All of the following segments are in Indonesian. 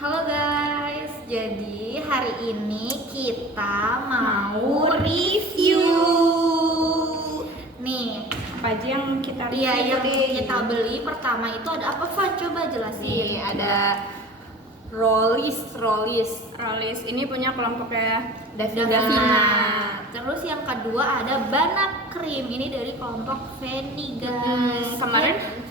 Halo guys, jadi hari ini kita mau review. Nih, Apa aja yang kita iya yang beli? kita beli pertama itu ada apa, Van? Coba jelasin. Nih ada Rollies. Rollies ini punya kelompoknya Davina. Terus yang kedua ada Bana Cream, ini dari kelompok Feni guys.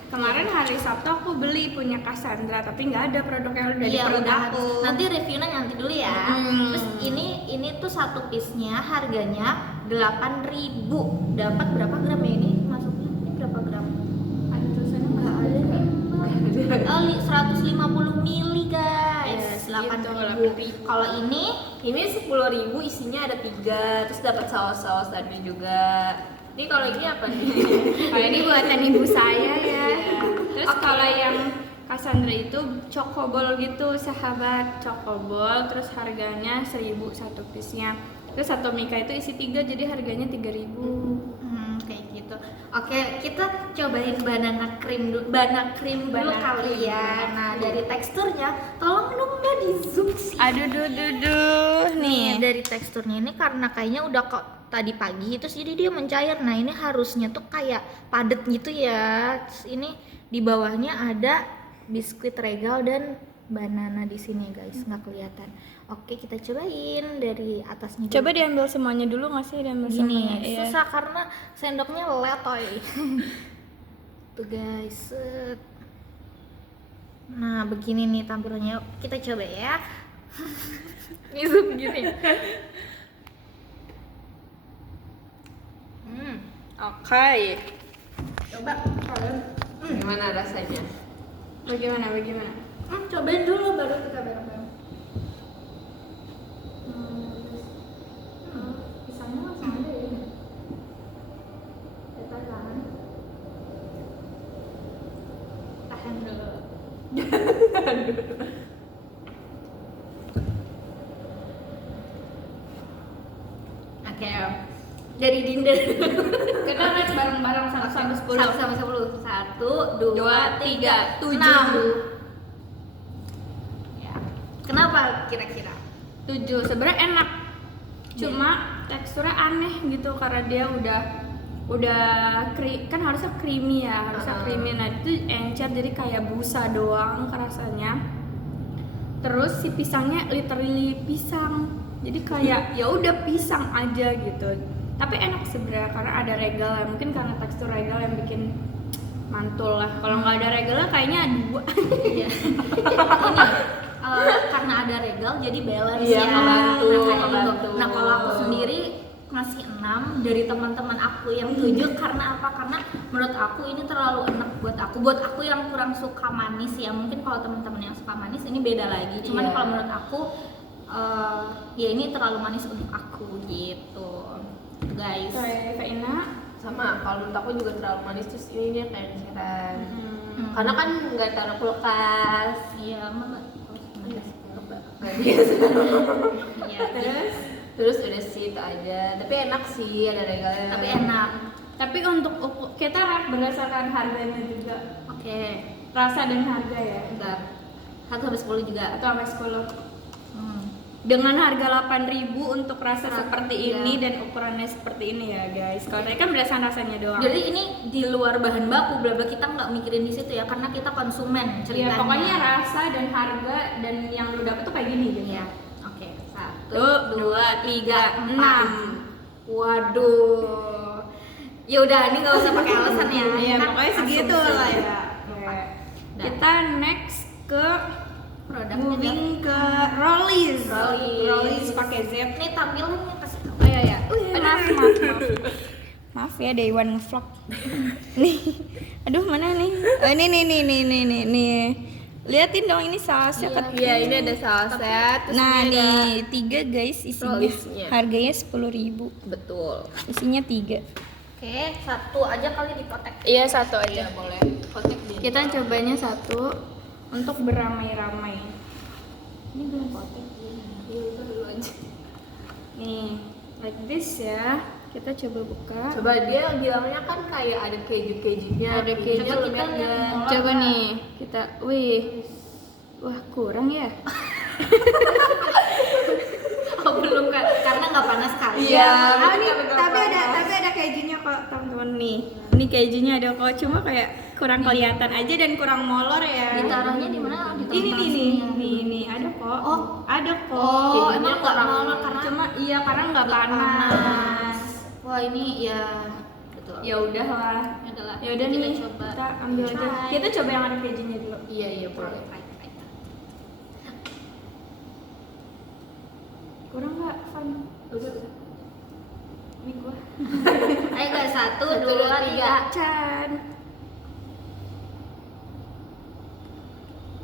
Kemarin hari Sabtu aku beli punya Cassandra, tapi nggak ada produknya udah di Iya, produk udah. aku. Nanti reviewnya nanti dulu ya. Terus ini tuh satu piece-nya harganya 8.000. Dapat berapa gram ya ini masuknya? Ini berapa gram? Ada tulisannya Enggak ada nih. Oh, 150 mili guys. Yes, 8.000. gitu, 8.000. Kalau ini 10.000 isinya ada 3, terus dapat saus-saus tadi juga. Ini kalau ini apa nih? Oh, ini buatan ibu saya ya. Terus Oke. kalau yang Cassandra itu cokobol gitu, sahabat cokobol. Terus harganya 1.000 satu piece-nya. Terus satu mika itu isi 3, jadi harganya 3.000. kayak gitu. Oke, kita cobain banana cream dulu. Banana cream dulu Banana kali cream. ya. Nah, dari teksturnya tolong dong Mbak di zoom sih. Aduh, Nih dari teksturnya ini karena kayaknya udah kok tadi pagi terus jadi dia mencair. Nah ini harusnya tuh kayak padet gitu ya. Terus ini di bawahnya ada biskuit regal dan banana di sini guys, nggak kelihatan. Oke kita cobain dari atasnya dulu. Coba diambil semuanya dulu nggak sih? Diambil semuanya. Gini Iya. susah karena sendoknya letoy. Tuh guys, set. Nah begini nih tampilannya. Kita coba ya. Ini zoom gini. Oke. Coba kalian. Gimana rasanya? Bagaimana? Cobain dulu baru kita bareng-bareng. Pisangnya langsung ada ya. Kita tahan. Tahan dulu. Oke. Dari Dinda. Kita rate bareng-bareng 1 sampai 10. 1 sampai 10. 1, 2, 3, 7. 6. Ya. Kenapa kira-kira? 7. Sebenarnya enak. Cuma teksturnya aneh gitu karena dia udah kan harusnya creamy ya, creamy. Nah, itu encer jadi kayak busa doang rasanya. Terus si pisangnya literally pisang. Jadi kayak ya udah pisang aja gitu. Tapi enak sebenarnya karena ada regal ya. Mungkin karena tekstur regal yang bikin mantul lah. Kalau nggak ada regalnya kayaknya 2. Iya. Ini karena ada regal jadi balance Iya, ya. ngebantu, Nah, kayak ngebantu. gitu. Nah, kalau aku sendiri ngasih 6 dari teman-teman aku yang 7 karena apa? Karena menurut aku ini terlalu enak buat aku. Buat aku yang kurang suka manis ya. Mungkin kalau teman-teman yang suka manis ini beda lagi. Cuman Iya. kalau menurut aku ya ini terlalu manis untuk aku gitu. Guys. Kayak Ina. Sama, kalau menurut aku juga terlalu manis, terus ini dia kayak enceran. Hmm. Karena kan nggak taruh kulkas. Iya, Mama. Nggak biasa. Iya. Terus udah sih itu aja. Tapi enak sih, ada regalnya. Tapi enak. Tapi untuk kita rate berdasarkan harganya juga. Oke. Rasa dan harga ya. Bentar. 1 sampai 10 juga. 1 sampai 10. Hmm. Dengan harga 8.000 untuk rasa seperti Iya. ini dan ukurannya seperti ini ya guys. Kalau tadi kan berdasarkan rasanya doang. Jadi ini di luar bahan baku, bla bla, kita nggak mikirin di situ ya, karena kita konsumen Ya ceritanya. pokoknya rasa dan harga dan yang lu dapet tuh kayak gini gitu. Iya. Oke. 1, 2, 3, 6. Waduh. Ya udah, ini nggak usah pakai alasan ya. Iya Kan pokoknya segitu asumsi. lah ya. Oke. Dah. Kita next ke Produknya moving ke Rollies. Rollies. Pakai Z. Ini tampilannya kasih tau. Oh iya ya. Maaf. Maaf ya Dewan ngevlog. Nih. Aduh mana nih? Oh, nih. Liatin dong ini sausnya. Iya, ini ada sausnya. Terus Nah ini ada nih 3 guys isinya. Rolliesnya. Harganya 10.000. betul. Isinya 3. Oke, 1 aja kali dipotek. Iya 1 aja. Iya, boleh. Kotek dia. Kita cobanya 1 untuk beramai-ramai. Ini belum kotek. Iya, itu dulu aja. Nih, like this ya. Kita coba buka. Coba dia bilangnya kan kayak ada Iya, keju-kejunya. Ada keju. Coba Coba lihat kita ya. lihat. Coba nih, kita, wih, Wah kurang ya. Oh belum kan, karena nggak panas kali. Iya. Ah, Ini ini tapi ada kejunya kok teman-teman nih. Ini kejunya ada kok, cuma kayak kurang kelihatan aja dan kurang molor ya. Ditaruhnya di mana? Di tempat Ini sini. nih ada kok. Oh. Ada kok. Oh, Kejunya emang nggak kurang- molor karena Cuma iya karena nggak nggak panas. Wah ini ya betul. Ya udahlah. Adalah. Ya udah kita nih. coba. Kita ambil aja. Try. Kita coba yang ada kejunya dulu. Iya iya boleh. Kurang nggak, Van? Udah. Ini gua. Ayo guys, 1, 2, 3. Can.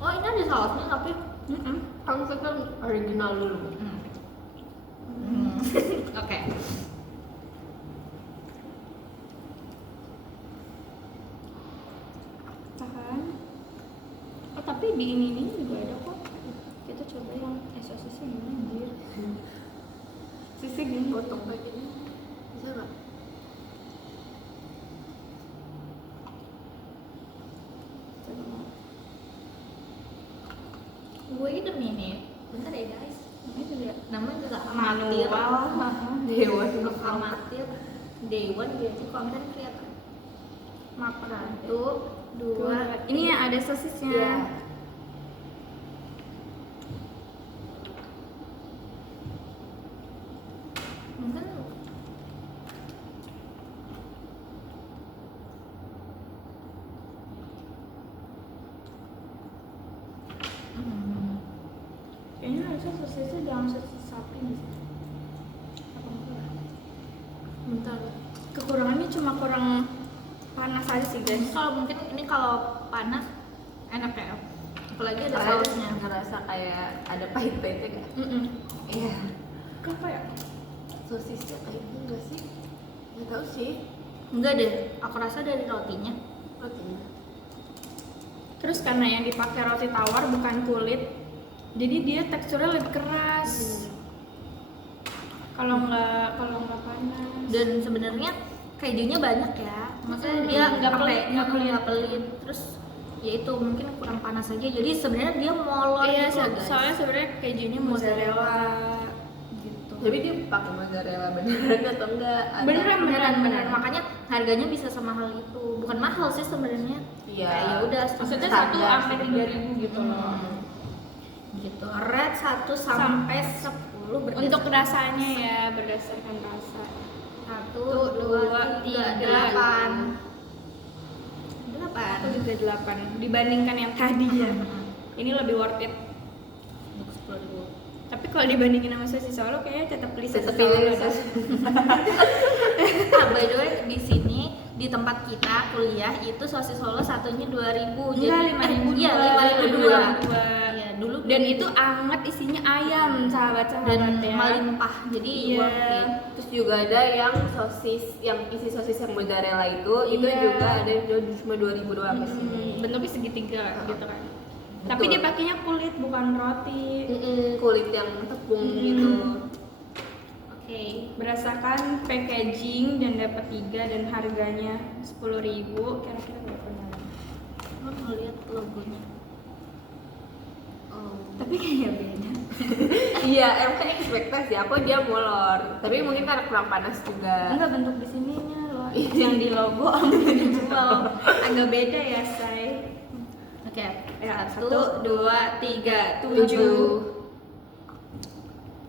Oh ini ada sausnya tapi. Kamu kan original dulu. Oke. Tahan. Oh tapi di ini juga ada kok. Kita coba yang sosisnya gimana anjir. Sisi gini. Potong kayak gini. Bisa nggak? Gue ini ini. Bentar ya guys. Namanya juga Manual. Dewan amatir. Dewan jadi konten kreator. Makan. 1, 2. Ini yang ada sosisnya. Iya. Mungkin Kayaknya harusnya sosisnya jangan sosis sapi nih. Apa enggak? Bentar. Kekurangannya cuma kurang panas aja sih guys. kalau mungkin ini kalau panas enak ya. Apalagi ada Soalnya sausnya. ngerasa kayak ada pahit-pahitnya nggak? Iya. Kenapa ya? Sosisnya pahitnya enggak sih? Nggak tahu sih. Enggak deh, aku rasa dari rotinya. Rotinya. Terus karena yang dipakai roti tawar bukan kulit, jadi dia teksturnya lebih keras. Kalau nggak panas. Dan sebenarnya kejunya banyak ya. Maksudnya Hmm, dia nggak pakai- pelit, nggak pelit. nggak pelit. Terus ya itu mungkin kurang panas aja. Jadi sebenarnya dia molor Iya, gitu loh, guys. soalnya sebenarnya kejunya mozzarella gitu. Tapi dia pakai mozzarella beneran atau enggak? Ada- beneran. Makanya harganya bisa semahal itu. Bukan mahal sih sebenarnya. Iya. Kayak ya udah Maksudnya Standar 1 sampai sih. 3.000 gitu loh. Gitu. Red 1 sampai 10 Untuk rasanya ya berdasarkan rasa. 1, 2, 3, 8. 8. Aku juga 8 dibandingkan yang tadi ya. Ini lebih worth it. Untuk 10.000. Tapi kalau dibandingin sama sosis Solo kayaknya tetap beli sosis Tetep Solo pilih dah. sosis. Nah, by the way di sini di tempat kita kuliah itu sosis Solo satunya 2.000. Enggak, 5.000. Iya, 5.002. 5.002. Iya, dulu Dan itu anget isinya ayam, sahabat-sahabat dan ya. melimpah. Jadi Iya. worth it. Terus juga ada yang sosis, yang isi sosis yang mozzarella itu Iya. juga ada yang jual cuma 2.000 doang di sini. Bentuknya segitiga gitu kan. Betul. Tapi dia pakainya kulit bukan roti. Kulit yang tepung Mm-mm. gitu. Oke. Berdasarkan packaging dan dapat 3 dan harganya 10.000, kira-kira berapa nyala? Lo mau lihat logonya. Oh. Tapi kayaknya beda. Iya, emang kan ekspektasi aku dia molor. Tapi mungkin karena kurang panas juga. Enggak, bentuk di sininya loh. Yang di logo sama yang dijual agak beda ya, say. Oke. Ya, 1, 2, 3, 7.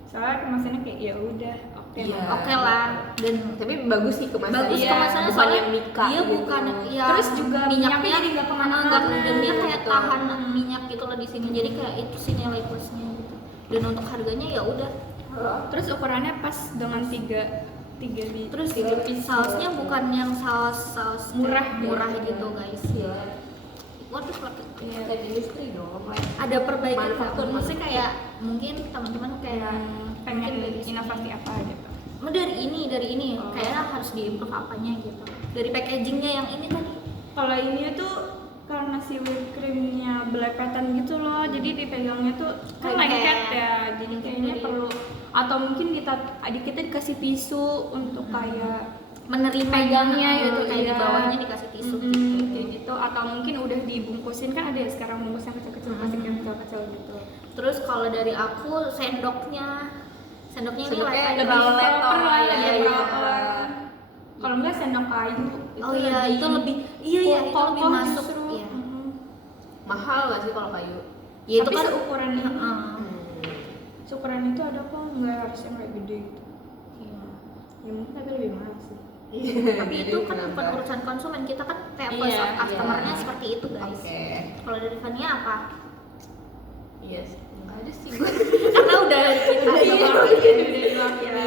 Soalnya kemasannya kayak ya udah, oke. Iya. Oke lah. Dan Tapi bagus sih kemasannya. bagus Iya, kemasannya bukan soalnya yang Mika dia gitu. bukan ya Terus juga minyaknya jadi nggak kemana-mana. dan dia kayak Gitu. tahan minyak gitu loh di sini, jadi kayak itu sih nilai plusnya gitu. Dan untuk harganya ya udah. Terus ukurannya pas dengan 3 di Terus Tiga piece. sausnya bukan yang saus Murah, murah ya. gitu guys. Iya. Waduh, pakai Dan industri dong. ada perbaikan Manufaktur. maksudnya kayak mungkin teman-teman kayak pengen mungkin dari inovasi apa gitu. dari ini Oh. kayaknya harus diimprove apanya gitu, dari packagingnya yang ini tadi. Kalau ini tuh karena si whipped creamnya belepetan gitu loh, jadi dipegangnya tuh kan Lengket. lengket ya, jadi kayaknya Jadi- perlu atau mungkin kita dikasih pisu untuk kayak menerima pegangnya gitu, kayak di iya. bawahnya dikasih tisu Kayak gitu, atau mungkin udah dibungkusin, kan ada ya sekarang bungkus yang kecil-kecil, plastik yang kecil-kecil gitu. Terus kalau dari aku sendoknya ini Sendoknya kayak lebih proper proper lah, ya, lebih iya. proper. Kalau enggak sendok kayu oh iya itu lebih iya ya itu lebih kokoh masuk justru. iya. Mahal nggak sih kalau kayu? Ya itu Tapi kan seukuran ini, Heeh. seukuran itu ada kok, nggak harus yang kayak gede gitu. Iya. Ya mungkin tapi lebih mahal sih. Tapi itu kan bukan urusan konsumen, kita kan kayak Iya, voice of iya. customer-nya seperti itu guys. Oke. Kalau dari Fania apa? Iya sih. Nggak ada sih gue. Karena udah kita Iya.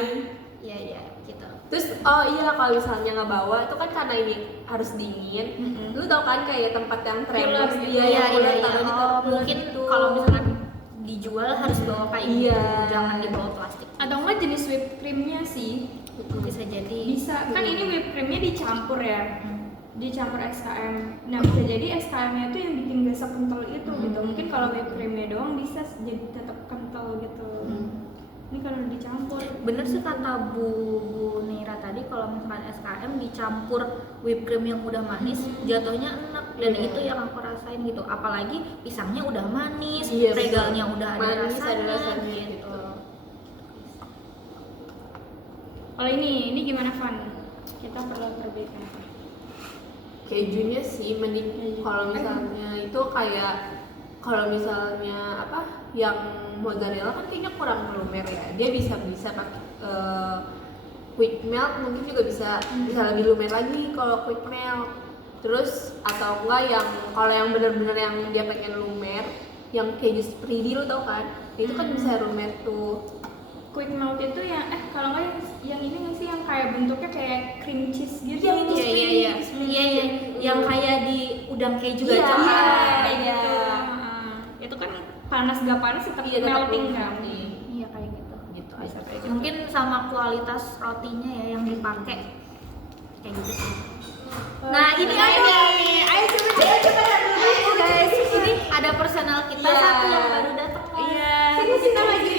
Iya iya gitu. Terus oh iya kalau misalnya nggak bawa itu kan karena ini harus dingin. Lu tau kan kayak tempat yang tremors gitu. dia yang udah iya. taruh di Oh, mungkin kalau misalkan dijual harus bawa kayak gitu, Iya. jangan dibawa plastik. Atau enggak jenis whipped creamnya sih Bisa jadi. bisa, kan ini whipped creamnya dicampur ya, dicampur SKM. Nah bisa jadi SKM nya itu yang bikin gak sekental itu gitu. Mungkin kalau whipped creamnya doang bisa jadi tetap kental gitu. Ini kalau dicampur. Bener sih kata Bu Nira tadi, kalau misalkan SKM dicampur whipped cream yang udah manis, jatuhnya enak. Dan Iya. itu yang aku rasain gitu. Apalagi pisangnya udah manis, Iya, regalnya udah ada manis, rasanya, ada rasanya gitu. gitu. Kalau ini gimana Van? Kita perlu perbaikan apa? Kejunya sih mending kalau misalnya itu kayak kalau misalnya apa yang mozzarella kan kayaknya kurang lumer ya, dia bisa pakai quick melt, mungkin juga bisa lebih lumer lagi kalau quick melt. Terus atau enggak yang kalau yang bener-bener yang dia pengen lumer, yang keju spready lu tau kan, itu kan bisa lumer tuh. Quick melt itu yang kalau nggak yang ini nggak sih yang kayak bentuknya kayak cream cheese gitu? Iya itu Iya, iya, yang kayak di udang keju Iya, aja. kayak iya. gitu. Itu kan panas gak panas tetap Iya, tetap melting lumer. kan? Iya. Iya kayak gitu. Gitu Bisa aja. kayak gitu. Mungkin sama kualitas rotinya ya yang dipakai kayak gitu sih. Nah ini ada nih, ayo coba dulu guys. Ini ada personal kita Iya. satu yang baru datang. Iya. Kita lagi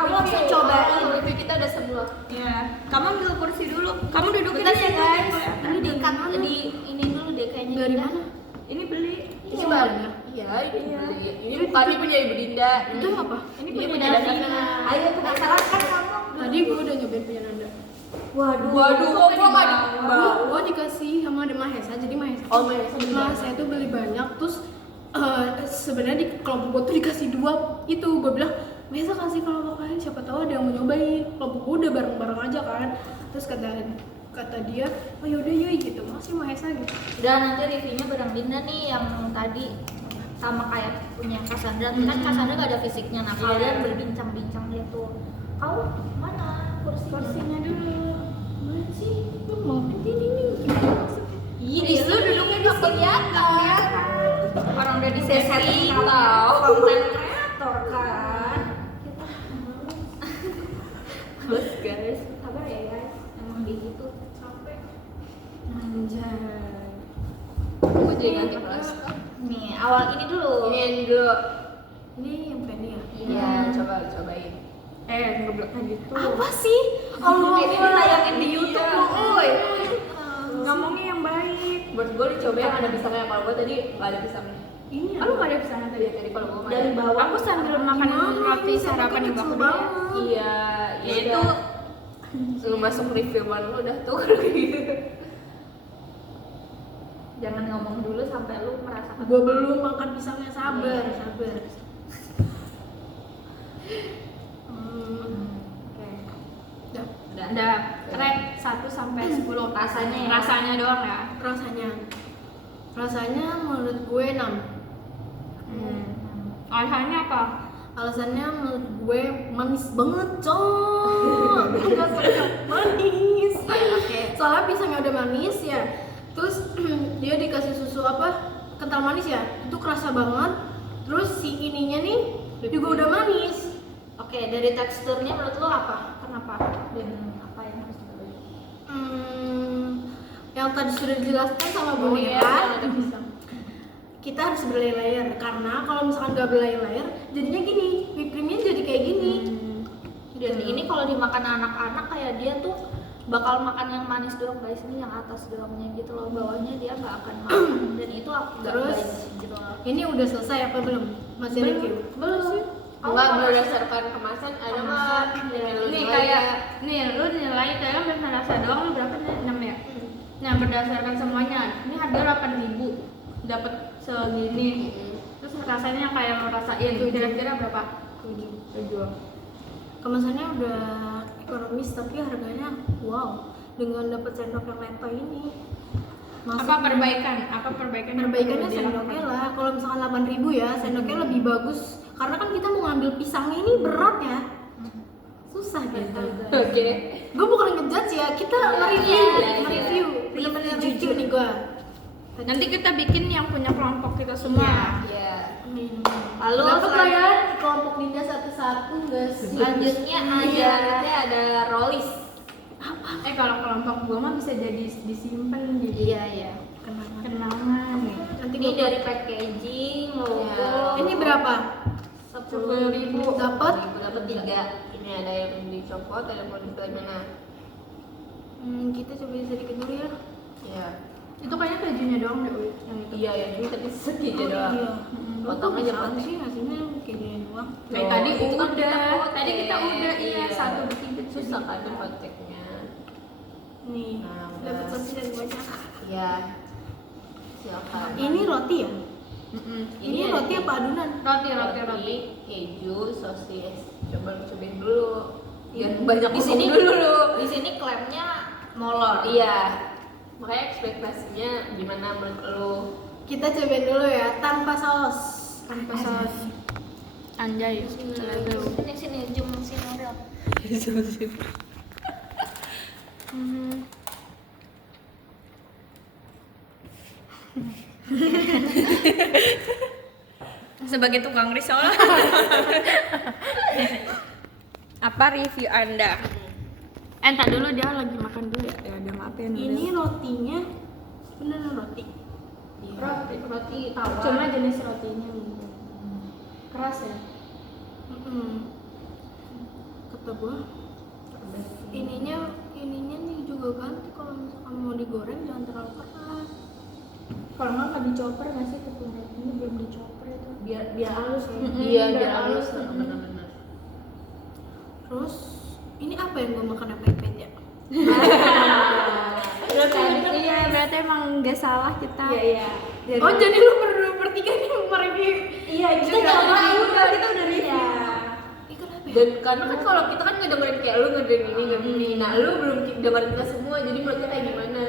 Kamu langsung cobain. review kita udah semua. Iya. Kamu ambil kursi dulu. Kamu dudukin Bentar di ya situ, guys. kelihatan. Ini di ini dulu deh kayaknya. Dari Dinda. mana? Ini beli. Ini baru. Iya, ini beli. Ini bukan ini punya Ibu Dinda. Itu apa? Ini Ini punya punya Davina. Davina. Ayo penasaran kan kamu? Tadi gue udah nyobain punya Nanda. Waduh, kok gua nggak dibawa? Gue dikasih sama ada Mahesa, jadi Mahesa. Oh, Mahesa beli Mahesa itu beli banyak, terus sebenarnya di kelompok gue tuh dikasih 2 itu. Gue bilang Mahesa kasih kelompok lain, siapa tahu ada yang mau nyobain. Kelompok gue udah bareng-bareng aja kan. Terus kata dia, oh yaudah yuk gitu, masih Mahesa gitu. Dan nanti reviewnya bareng Dinda nih yang tadi sama kayak punya Cassandra. Kan Cassandra gak ada fisiknya. Nah kalian berbincang-bincang dia tuh. Kau mana Kursinya dulu. Mana sih? Lu mau ini gimana maksudnya? Iya, lu duduknya nggak kelihatan. Orang udah di Setting setting tahu konten kreator kan. Terus guys, Sabar ya guys, emang gitu capek. Anjay. aku jadi ganti kelas. Nih awal ini dulu. Ini yang dulu. Ini yang penny ya? Iya, cobain. Ngeblok kayak gitu. Apa sih? Allah Ini ditayangin di YouTube lu, uy. Ngomongnya yang baik. Buat gue dicoba yang ada pisangnya, kalau gue tadi nggak ada pisangnya. Ini Lu gak ada pesanan tadi? Tadi kalau gue nggak Dari ada. bawah. Aku sambil makan roti sarapan di bawah dia. Iya, Ya itu itu lu masuk reviewan lu udah tuh kayak gitu. Jangan ngomong dulu sampai lu merasakan. gue belum makan pisangnya, sabar. Oke. Udah. ada rate 1 sampai 10 Rasanya ya. Rasanya doang ya. Rasanya menurut gue 6. Alasannya apa? Alasannya menurut gue manis banget, coy. Enggak suka manis. Oke. Soalnya pisangnya udah manis ya. Terus dia dikasih susu apa? Kental manis ya. Itu kerasa banget. Terus si ininya nih juga udah manis. Oke, dari teksturnya menurut lo apa? Kenapa? Dan apa yang harus kita beli? Yang tadi sudah dijelaskan sama Bu Nira, ada pisang. kita harus berlayer-layer karena kalau misalkan nggak berlayer-layer jadinya gini, whipped creamnya jadi kayak gini. Dan ini kalau dimakan anak-anak kayak dia tuh bakal makan yang manis doang guys, ini yang atas doangnya gitu loh, bawahnya dia nggak akan makan dan itu aku nggak Terus? baik gitu loh. Ini udah selesai apa belum? Masih review? Belum. Enggak berdasarkan kemasan ada nggak Nih kayak nih lu nilai kayak misalnya rasa doang lu berapa nih? 6 ya? Nah berdasarkan semuanya, ini harga 8.000 dapat segini. Terus rasanya kayak lo rasain, kira-kira berapa? 7. Kemasannya udah ekonomis tapi harganya wow, dengan dapat sendok yang leto ini. Apa perbaikan? Apa perbaikan? yang Perbaikannya perlu sendoknya dilakukan? lah. Kalau misalkan 8.000 ya, sendoknya lebih bagus karena kan kita mau ngambil pisangnya ini berat ya. Susah gitu. Oke. Gue bukan ngejudge ya, kita mereview, mereview, bener-bener review nih gue. Nanti kita bikin yang punya kelompok kita semua. Iya. Lalu Dapat lah ya di kelompok Dinda satu-satu nggak sih? selanjutnya Selanjutnya ada Rollis. Kalau kelompok gua mah bisa jadi disimpan jadi iya iya. kenangan. Nanti Ini gue dari packaging, logo. ini berapa? 10.000. Dapat? Dapat 3. Ini ada yang dicopot, ada yang mau dipilih mana? Kita coba sedikit dulu ya. Iya. Itu kayaknya bajunya doang deh, Uy, yang itu. Iya ya, cuma tadi segini doang. Iya. Potong aja Apaan potong. sih hasilnya kayak gini doang. Kayak Oh, tadi itu kan udah. kita potek. Tadi kita udah iya Iya. satu bertiga Susah kan poteknya. Nih, Nah, dapat udah. sosis dan banyak. Iya. Silakan. Ini roti ya? Ini ada roti apa adunan? Roti. Keju, sosis. Coba lu cobain dulu. Biar Iya. banyak Di sini ngomong dulu. Di sini klaimnya molor. Iya. Makanya ekspektasinya gimana menurut lu? Kita cobain dulu ya, tanpa saus. Tanpa saus. Anjay. Sini sini jum sini Aurel. Sebagai tukang risol. Apa review Anda? Entar dulu dia lagi makan dulu ya. Ya dia maafin. Ini rotinya beneran roti. Roti tawar. Cuma jenis rotinya keras ya. Kata gua ininya nih juga ganti kalau misalkan mau digoreng jangan terlalu keras. Kalau nggak dicoper nggak sih tepung rotinya belum dicoper itu. Biar halus ya. Mm-mm, Iya, biar biar halus. halus. Benar-benar. Terus ini apa yang gua makan apa pet ya? Iya berarti emang nggak salah kita. Iya. Oh jadi lu bertiga nih mereview? Iya Kita nggak tahu, kita udah review. Ih kenapa ya? Dan karena kan kalau kita kan ngedengerin kayak lu ngedengerin ini, nah lu belum dengerin kita semua, jadi menurut kita kayak gimana?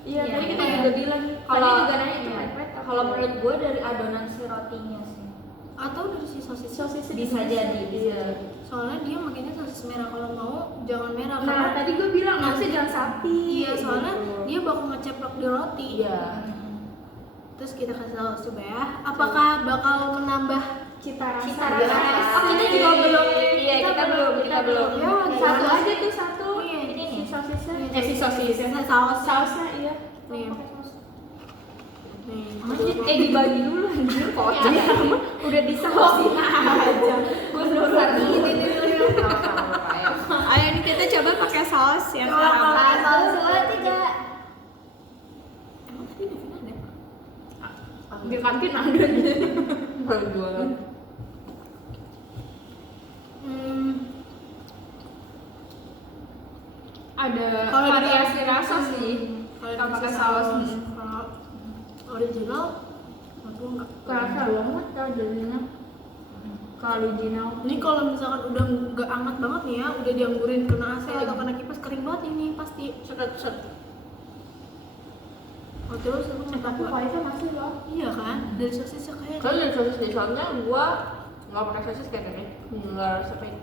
Iya, Iya, tadi kita iya. juga bilang. Kalau Tadi juga nanya itu pepet. Kalau menurut gue dari adonan si rotinya sih. Atau dari si sosis? Bisa jadi, bisa. Soalnya dia makanya sosis merah, kalau mau jangan merah. Nah, karena tadi gue bilang harusnya jangan sapi. iya soalnya dia bakal ngeceplok di roti. Iya. Terus kita kasih tahu coba ya, apakah bakal menambah Cita rasa. Cita rasa. Oh, kita juga belum. Iya, kita belum. Ya, Satu aja tuh satu. Iya, Ini nih. sosisnya. Si sosisnya Sausnya iya. Nih. Nih. Dibagi dulu anjir. Kocak. Udah disausin aja. Gue belum Ayo nih kita coba pakai saus ya. Satu, dua, tiga. Emang tadi Devin ada? Di kantin ada. Jualan. Ada Kalau di- variasi rasa sih. Kalau pakai saus. Kalau original, menurut gua enggak. Kerasa banget kan jadinya. Kalau original. Ini kalau misalkan udah nggak hangat banget nih ya, udah dianggurin kena AC atau kena kipas kering banget ini pasti. Set. Oh terus aku cetak Tapi gua. kualitasnya masih loh. Iya kan, dari sosisnya kayak. Kalau dari sosis nih, soalnya gua nggak pakai sosis kayaknya. Nggak rasa kayak.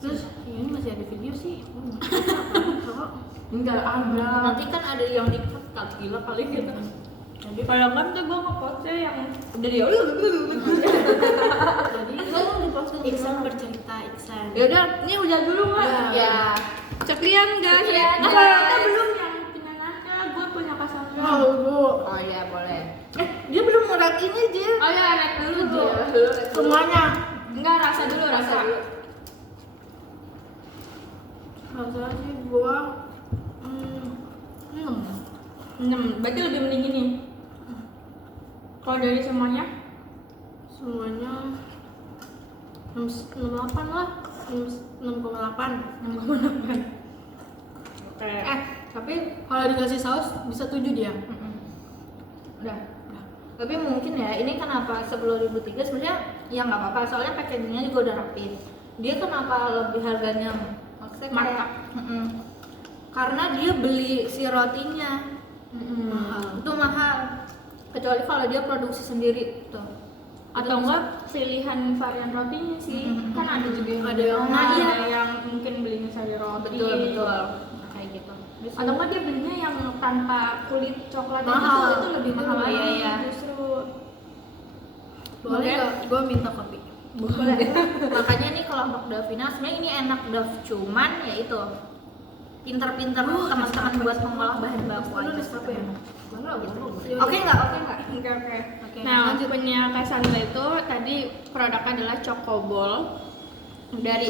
Terus ini masih ada video sih. Enggak ada. Nanti kan ada yang di-cut gila kali gitu. Jadi Kalau kan tuh gue nge-postnya yang udah dia. jadi Iksan bercerita Iksan. Ya udah, ini udah dulu nggak? Ya. Sekian guys. Sekian, Nah, guys. kita belum yang punya Naka. Gue punya Cassandra. Oh iya boleh. Dia belum ngerak ini Jil. Oh ya, rak dulu Jil. Semuanya. Enggak, rasa dulu, rasa. rasa sih gua 6. 6, berarti lebih mending ini. Kalau dari semuanya? Semuanya 68 lah, 6,8. 6,8. Oke. Tapi kalau dikasih saus bisa 7 dia. Udah. Tapi mungkin ya ini kenapa 10.003 sebenarnya ya nggak apa-apa soalnya packagingnya juga udah rapi. Dia kenapa lebih harganya maksudnya kayak Markup. karena dia beli si rotinya itu mahal kecuali kalau dia produksi sendiri tuh. Atau enggak pilihan varian rotinya sih. Kan ada juga yang Ada yang- nah, iya. ada yang mungkin belinya sari roti. betul kayak gitu. Atau enggak dia belinya yang tanpa kulit coklat Mahal. itu lebih mahal Iya, lagi iya. justru. Boleh nggak? Gua minta kopi. Boleh. Makanya nih kelompok Davina sebenarnya ini enak Dav, cuman ya itu pinter-pinter teman-teman buat mengolah bahan baku aja. Nescafe ya? Oke nggak? Oke. Oke, Nah, lanjut. punya Cassandra itu tadi produknya adalah Chocoball dari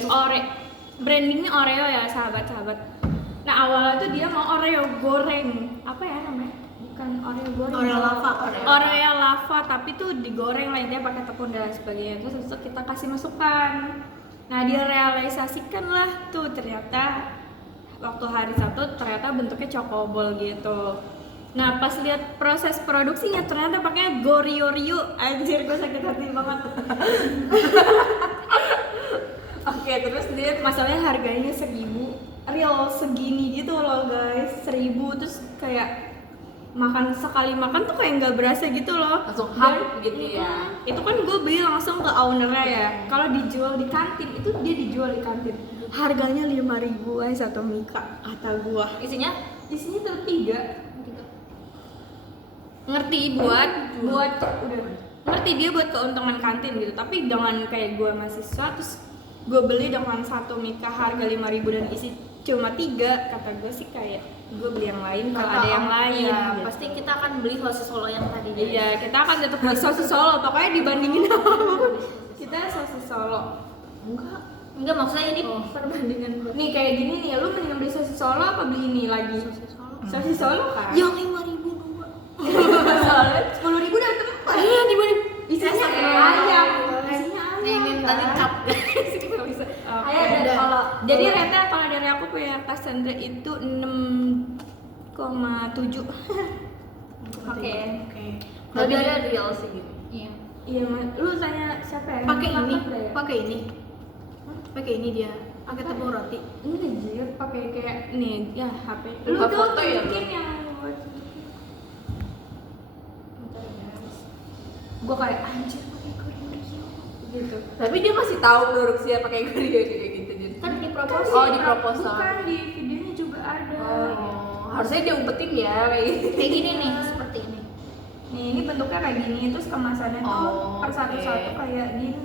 brandingnya Oreo ya sahabat-sahabat. Nah awalnya tuh dia mau Oreo goreng, apa ya namanya? Bukan Oreo goreng. Oreo lava. Oreo lava, tapi tuh digoreng lah dia pakai tepung dan sebagainya. Terus habis itu kita kasih masukan. Nah dia realisasikan lah tuh ternyata waktu hari Sabtu ternyata bentuknya Chocoball gitu. Nah pas lihat proses produksinya ternyata pakainya Goriorio, anjir gue sakit hati banget. Oke, terus dia masalahnya harganya 1.000, real segini gitu loh guys, 1.000 terus kayak makan sekali makan tuh kayak nggak berasa gitu loh. Langsung Dan- hype gitu ya. Itu kan gue beli langsung ke ownernya ya. Kalau dijual di kantin itu dia dijual di kantin. Harganya 5.000 guys satu mika kata gua. Isinya Isinya tuh 3. Ngerti buat udah ngerti dia buat keuntungan kantin gitu, tapi dengan kayak gue mahasiswa terus gue beli dengan satu mika harga 5.000 dan isi cuma 3, kata gue sih kayak gue beli yang lain kalau ada yang lain ya, gitu. pasti kita akan beli sosis Solo yang tadi. Iya, kita akan tetap beli sosis Solo, pokoknya dibandingin kita sosis Solo. Enggak maksudnya ini Oh. perbandingan Nih kayak gini nih, lu mending beli sosis Solo apa beli ini lagi? Sosis Solo kan? yang 5.000 dua. Soalnya 10.000 udah tempat. Iya dibanding Isinya Iya. ayam. Isinya ayam. ini tadi kan? cut guys nggak bisa. Oke. Ayo dan kalau Jadi rate kalau dari aku punya Cassandra itu 6,7. Oke. Kalau dia real sih gitu. Iya. Iya, lu tanya siapa ya? Pakai ini, Apa ya? pakai ini dia, pakai tepung roti. Ini anjir, pakai kayak nih ya HP. Lu Buka tuh foto ya, tunjukin Bro? yang buat gue kayak anjir pakai Goriorio gitu. Tapi dia masih tahu produksinya pakai Gorilla kayak gitu jadi. Kan di proposal. Oh, di proposal. Bukan, di videonya juga ada. Oh, harusnya dia umpetin ya kayak gitu. Kayak gini nih, seperti ini. Nih, ini bentuknya kayak gini, terus kemasannya tuh Oh, per satu-satu oke. kayak gini.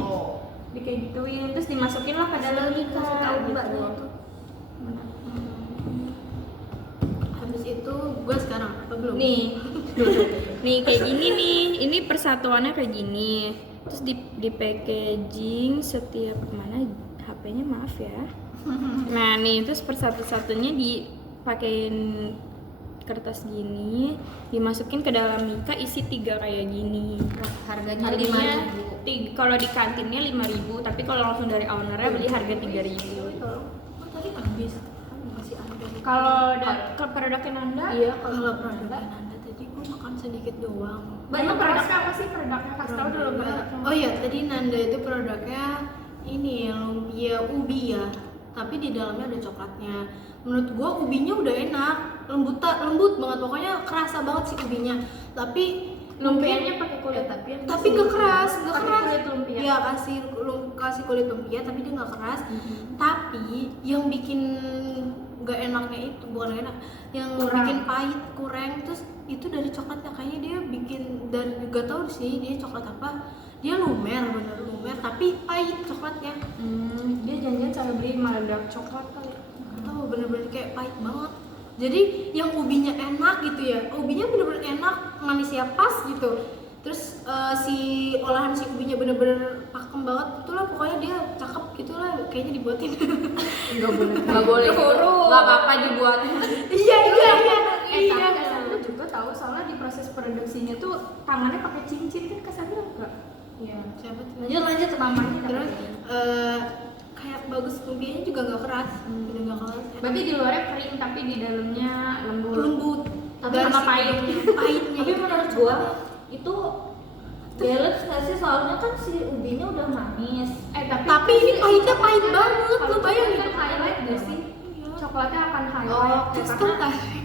Oh. Di kayak gituin, terus dimasukin lah ke dalam Kasih Mika tahu gitu. mbaknya itu. Habis itu gue sekarang apa belum? Nih, nih kayak gini nih, ini persatuannya kayak gini. Terus di packaging setiap mana HP-nya maaf ya. Nah nih, terus persatu-satunya dipakein kertas gini, dimasukin ke dalam Mika isi 3 kayak gini. Harganya Harganya 5.000. kalau di kantinnya 5.000, tapi kalau langsung dari ownernya beli harga 3.000. Oh, tadi habis. Masih ada. Kalau ke produknya Nanda, Iya, Kalau produknya Nanda tadi gue makan sedikit doang. banyak produknya apa sih produknya? Kasih tau dulu produknya. Oh iya, tadi Nanda itu produknya ini lumpia ubi ya, tapi di dalamnya ada coklatnya. Menurut gua ubinya udah enak, lembut banget, pokoknya kerasa banget sih ubinya. Tapi Lumpianya pakai kulit tapi nggak keras, nggak Pakai keras. kulit lumpia. Iya kasih kulit lumpia, tapi dia nggak keras. Tapi yang bikin nggak enaknya itu bukan enak, yang Kurang. bikin pahit kurang terus itu dari coklatnya kayaknya dia bikin dari gak tahu sih dia coklat apa. Dia bener lumer tapi pahit coklatnya. Dia janjian cara beli meledak coklat kali. Gak tahu bener-bener kayak pahit banget. Jadi yang ubinya enak gitu ya, ubinya bener-bener enak, manisnya pas gitu. Terus si olahan si ubinya bener-bener pakem banget, itulah pokoknya dia cakep gitulah, kayaknya dibuatin. Nggak boleh gitu. Nggak apa-apa dibuat. Iya. Tapi Cassandra juga tahu soalnya di proses produksinya tuh tangannya pakai cincin kan Cassandra enggak? Iya, siapa tuh? Lanjut mamanya. Terus kayak bagus lumpianya juga nggak keras, udah nggak keras. Berarti di luarnya kering tapi di dalamnya lembut. Lembut. Tapi Dari sama si- pahitnya. Pahitnya. Tapi menurut gua itu balance nggak sih, soalnya kan si ubinya udah manis. Tapi ini pahitnya pahit banget, lu Kalau bayangin. kan highlight gak sih? Iya. Coklatnya akan highlight. Oh, Terus karena- tuh tarik.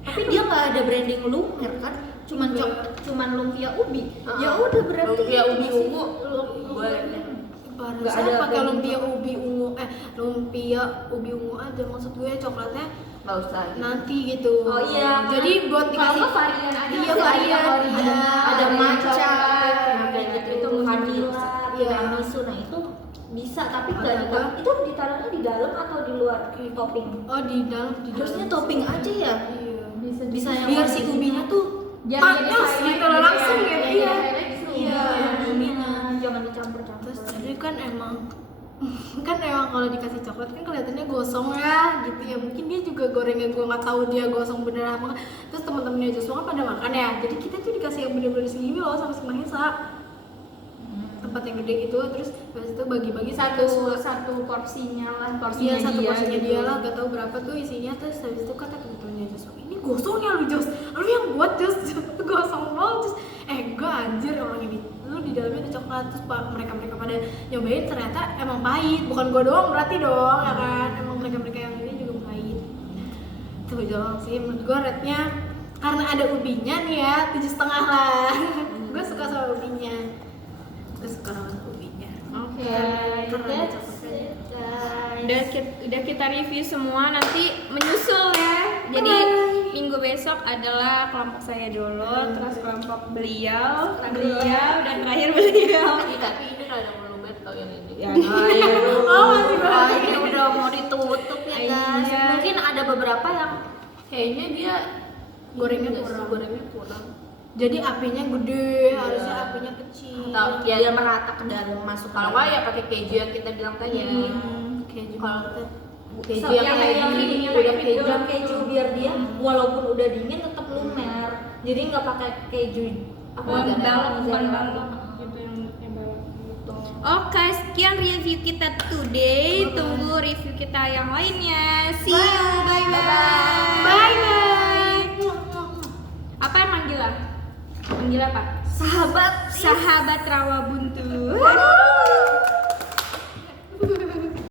Tapi dia nggak ada branding lumer kan, cuman lumpia ubi. Ya udah berarti Lumpia ubi masih ungu. boleh. Nggak ada ada pakai branding lumpia ubi ungu, lumpia ubi ungu aja, maksud gue coklatnya Nggak usah. nanti gitu. Oh iya, Jadi buat Kalau dikasih nggak varian aja. Iya, masih varian. ada ada matcha coklat, kayak gitu, itu vanilla, tiramisu. Nah itu bisa, tapi nggak Atau ditaruh. Itu ditaruhnya di dalam atau di luar topping? Oh di dalam, di Harusnya dalam. topping aja ya. Iya. Bisa yang Biar warna si ini. ubinya tuh Biar panas jadi highlight gitu loh, langsung ya. gitu. Biar Iya. jadi highlight gitu. Iya. Ini jangan dicampur-campur. Terus tadi kan emang kalau dikasih coklat kan kelihatannya gosong ya gitu ya, mungkin dia juga gorengnya gue nggak tahu dia gosong bener apa nggak. Terus teman-temannya Joshua kan pada makan ya, jadi kita tuh dikasih yang bener-bener segini loh sama si Mahesa, tempat yang gede gitu. Terus habis itu bagi-bagi Satu porsinya lah, porsinya iya satu dia porsinya gitu. dia lah, gak tahu berapa tuh isinya. Terus habis itu kata temen-temennya Joshua, ini gosong ya lu Jos, lu yang buat Jos, gosong banget Jos. Enggak anjir, orang ini lu di dalamnya ada coklat. Terus mereka pada nyobain, ternyata emang pahit, bukan gua doang berarti dong ya kan, emang mereka yang ini juga pahit. Itu doang sih menurut gua rate-nya, karena ada ubinya nih ya 7,5 lah. Gua suka sama ubinya, gua suka sama ubinya. Oke, Karena ada That's coklatnya. it, guys. udah kita review semua, nanti menyusul ya. Jadi minggu besok adalah kelompok saya dulu, terus kelompok beliau, dan terakhir beliau. Tapi ini rada melumet tau yang ini. Ya, Oh, masih Wah, banyak. ini udah mau ditutup ya guys. Iya. Mungkin ada beberapa yang Kayaknya dia Gorengnya ini nggak sih, kurang. gorengnya kurang. Jadi apinya gede, Iya. harusnya apinya kecil. Tahu ya, biar merata ke dalam, masuk kalau nggak ya pakai keju yang kita bilang tadi. Keju. Kalau keju So, yang yang kayak yang gini ini udah udah keju. keju biar dia walaupun udah dingin tetap lumer. Jadi nggak pakai keju Balok, bukan mozzarella. balok gitu yang balok gitu. Oke, sekian review kita today. Tunggu review kita yang lainnya. See you, bye bye. Bye bye. Apa yang manggil? Manggil apa? Sahabat Sahabat Rawa Buntu.